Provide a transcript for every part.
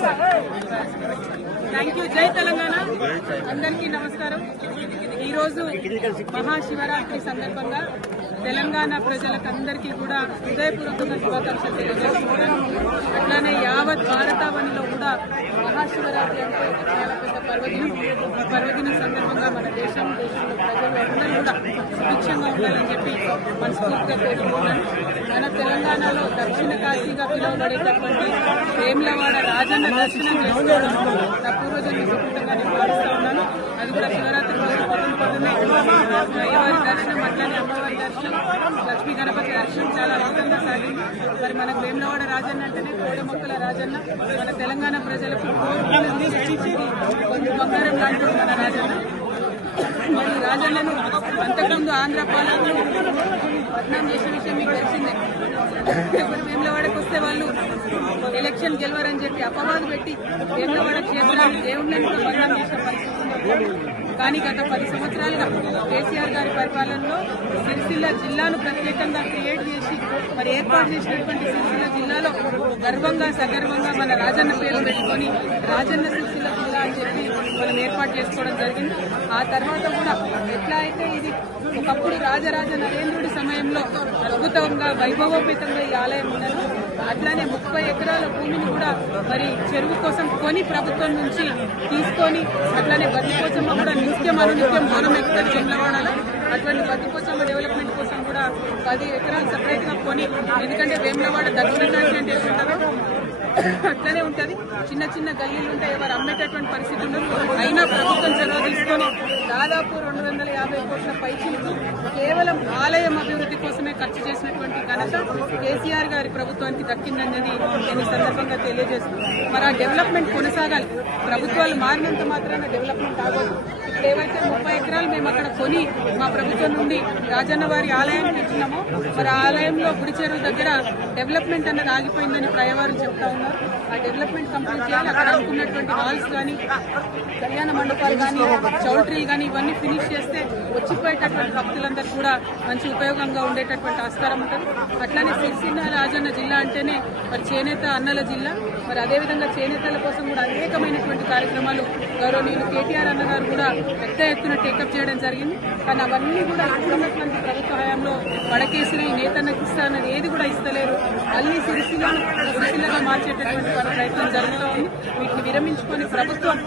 Sir thank you జై తెలంగాణ. అందరికీ నమస్కారం. ఈరోజు మహాశివరాత్రి సందర్భంగా తెలంగాణ ప్రజలకు అందరికీ కూడా హృదయపూర్వకంగా శుభాకాంక్షలు తెలియజేస్తున్నాను. అట్లానే యావత్ భారతావనిలో కూడా మహాశివరాత్రి అంటే చాలా పెద్ద పర్వదినం. ఈ పర్వదినం సందర్భంగా మన దేశం కూడా సుభిక్షంగా ఉండాలని చెప్పి మనస్ఫూర్తిగా కోరుకుంటున్నాను. మన తెలంగాణలో దక్షిణ కాశీగా పిలువబడేటటువంటి వేములవాడ రాజన్న దర్శనం చేసుకోవడం నా పూర్వజన్మ సుకృతంగా నేను ఉన్నాను. అది కూడా శివరాత్రి రోజు పొద్దున పొద్దున్నే అయ్యవారి దర్శనం అట్లానే అమ్మవారి దర్శనం లక్ష్మీ గణపతి దర్శనం చాలా అద్భుతంగా సాగింది. మరి మనకు వేములవాడ రాజన్న అంటేనే కోడమొక్కల రాజన్న. మన తెలంగాణ ప్రజలకు కోరుకున్నది కొంచెం బంగారం లాంటి మన రాజన్న. మరి రాజన్నను అంతకుముందు ఆంధ్ర పాలకులు బద్నాం చేసిన విషయం మీకు తెలిసిందే. ఎవరు వేములవాడకు వస్తే వాళ్ళు ఎలక్షన్ గెలవరని చెప్పి అపవాదు పెట్టి వేములవాడ క్షేత్రాన్ని దేవుళ్ళని కూడా బద్నాం చేసిన పరిస్థితి. కానీ గత పది సంవత్సరాలుగా కేసీఆర్ గారి పరిపాలనలో సిరిసిల్ల జిల్లాను ప్రత్యేకంగా క్రియేట్ చేసి మరి ఏర్పాటు చేసినటువంటి సిరిసిల్ల జిల్లాలో గర్వంగా సగర్వంగా మన రాజన్న పేరు పెట్టుకొని రాజన్న సిరిసిల్ల అని చెప్పి మనం ఏర్పాటు చేసుకోవడం జరిగింది. ఆ తర్వాత కూడా ఎట్లా అయితే ఇది ఒకప్పుడు రాజరాజ నరేంద్రుడి సమయంలో అద్భుతంగా వైభవోపేతంగా ఈ ఆలయం ఉన్నది అట్లానే ముప్పై ఎకరాల భూమిని కూడా మరి చెరువు కోసం కొని ప్రభుత్వం నుంచి తీసుకొని అట్లానే బతికోచమ్మ కూడా నిత్యం అనునిత్యం బోనం ఎక్కువ చెందవాడాలి అటువంటి బతికోచమ్మ డెవలప్మెంట్ కోసం కూడా పది ఎకరాలు సపరేట్గా కొని ఎందుకంటే వేములవాడ దక్షిణ కాశీ అంటే ఎట్లుంటారో అట్లనే ఉంటది. చిన్న చిన్న గల్లీలు ఉంటాయి ఎవరు అమ్మేటటువంటి పరిస్థితి ఉండదు. అయినా ప్రభుత్వం చొరవ తీసుకొని దాదాపు రెండు వందల యాభై కోట్ల పైచిలకు కేవలం ఆలయం అభివృద్ధి కోసమే ఖర్చు చేసినటువంటి ఘనత కేసీఆర్ గారి ప్రభుత్వానికి దక్కిందన్నది నేను సందర్భంగా తెలియజేస్తున్నాను. మరి ఆ డెవలప్మెంట్ కొనసాగాలి. ప్రభుత్వాలు మారినంత మాత్రాన డెవలప్మెంట్ ఆగదు. ఏవైతే ముప్పై ఎకరాలు మేము అక్కడ కొని మా ప్రభుత్వం నుండి రాజన్న వారి ఆలయానికి ఇచ్చినామో మరి ఆ ఆలయంలో గుడి చెరువు దగ్గర డెవలప్మెంట్ అన్నది ఆగిపోయిందని ప్రయవారు చెప్తా ఉన్నారు. ఆ డెవలప్మెంట్ కంప్లీట్ చేయాలి. అక్కడ అనుకున్నటువంటి హాల్స్ కానీ కళ్యాణ మండపాలు కానీ చౌల్ట్రీలు కానీ ఇవన్నీ ఫినిష్ చేస్తే వచ్చిపోయేటటువంటి భక్తులందరూ కూడా మంచి ఉపయోగంగా ఉండేటటువంటి ఆస్కారం ఉంటుంది. అట్లానే సిరిసిల్ల రాజన్న జిల్లా అంటేనే మరి చేనేత అన్నల జిల్లా. మరి అదేవిధంగా చేనేతల కోసం కూడా అనేకమైనటువంటి కార్యక్రమాలు గౌరవనీయులు కేటీఆర్ అన్నగారు కూడా పెద్ద ఎత్తున టేకప్ చేయడం జరిగింది. కానీ అవన్నీ కూడా ఇప్పుడున్నటువంటి ప్రభుత్వ హయాంలో వడకేసిరి నేతన్నకి ఇస్తానని ఏది కూడా ఇస్తలేరు. అన్ని సిరిసిల్ల సిరిసిల్లగా మార్చేటటువంటి ప్రయత్నం జరుగుతూ ఉంది. వీటిని విరమించుకొని ప్రభుత్వం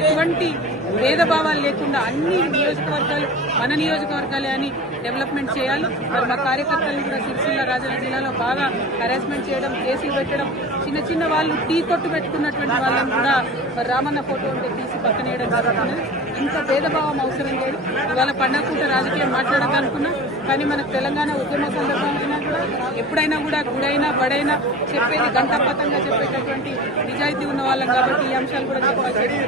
ఎటువంటి భేదభావాలు లేకుండా అన్ని నియోజకవర్గాలు మన నియోజకవర్గాలే అని డెవలప్మెంట్ చేయాలి. మరి మా కార్యకర్తలను కూడా సిరిసిల్ల రాజన్న జిల్లాలో బాగా హరాస్మెంట్ చేయడం కేసులు పెట్టడం చిన్న చిన్న వాళ్ళు టీ కొట్టు పెట్టుకున్నటువంటి వాళ్ళని కూడా మరి రామన్న ఫోటో ఉంటే తీసి పక్కనేయడం జరుగుతున్నది ఇంకా భేదభావం అవసరం లేదు. ఇవాళ పండగ రాజకీయం మాట్లాడదనుకున్నా కానీ మనకు తెలంగాణ ఉద్యమ సందర్భంగా ఎప్పుడైనా కూడా గుడైనా బడైనా చెప్పేది గంటపతంగా చెప్పేటటువంటి నిజాయితీ ఉన్న వాళ్ళం కాబట్టి ఈ అంశాలు కూడా చెప్పాల్సి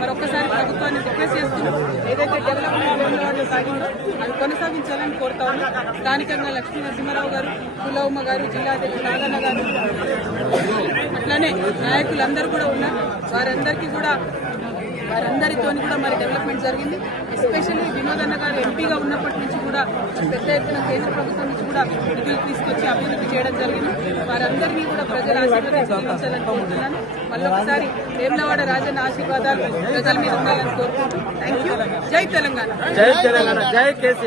మరి ఒక్కసారి ప్రభుత్వాన్ని రిక్వెస్ట్ చేస్తున్నాం ఏదైతే డెవలప్మెంట్ వాళ్ళు సాగిందో అది కొనసాగించాలని కోరుతా ఉన్నాం. స్థానికంగా లక్ష్మీ నరసింహారావు గారు కులవమ్మ గారు జిల్లాధ్యక్షుడు నాగన్న గారు అట్లానే నాయకులందరూ కూడా ఉన్నారు. వారందరికీ కూడా వారందరితో కూడా మరి డెవలప్మెంట్ జరిగింది. ఎస్పెషల్లీ వినోద్ అన్న గారు ఎంపీగా ఉన్నప్పటి నుంచి కూడా పెద్ద ఎత్తున కేంద్ర ప్రభుత్వం నుంచి కూడా నిధులు తీసుకొచ్చి అభివృద్ధి చేయడం జరిగింది. వారందరినీ కూడా ప్రజల ఆశీర్వాదం జీవించాలని కోరుతున్నాను. మళ్ళొకసారి వేములవాడ రాజన్న ఆశీర్వాదాలు ప్రజల మీద ఉండాలని కోరుకుంటున్నాను థ్యాంక్ యూ జై తెలంగాణ. జై తెలంగాణ. జై కేసీఆర్.